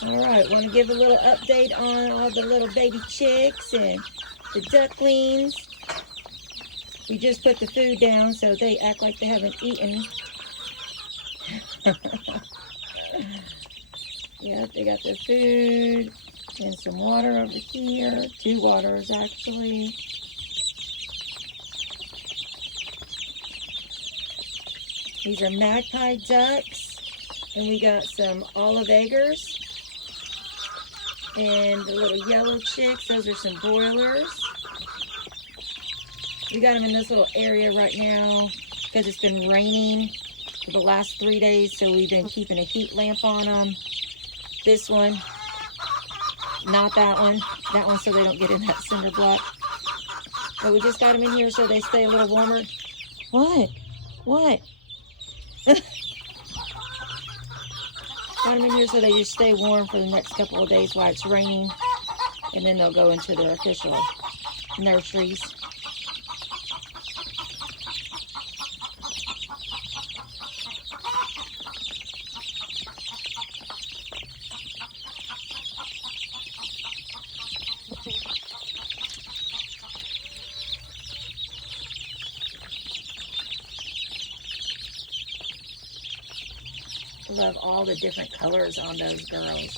All right, want to give a little update on all the little baby chicks and the ducklings. We just put the food down so they act like they haven't eaten. Yeah, they got their food and some water over here. 2 waters, actually. These are magpie ducks. And we got some olive eggers. And the little yellow chicks, those are some broilers. We got them in this little area right now because it's been raining for the last 3 days, so we've been keeping a heat lamp on them. This one, not that one. That one so they don't get in that cinder block. But we just got them in here so they stay a little warmer. What? What? Got them in here so they just stay warm for the next couple of days while it's raining. And then they'll go into their official nurseries. Love all the different colors on those girls.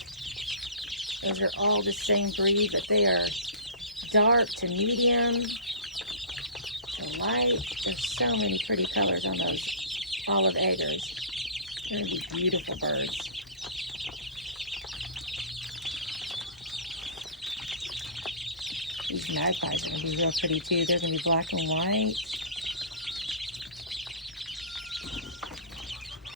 Those are all the same breed, but they are dark to medium to light. There's so many pretty colors on those olive eggers. They're going to be beautiful birds. These magpies are going to be real pretty too. They're going to be black and white.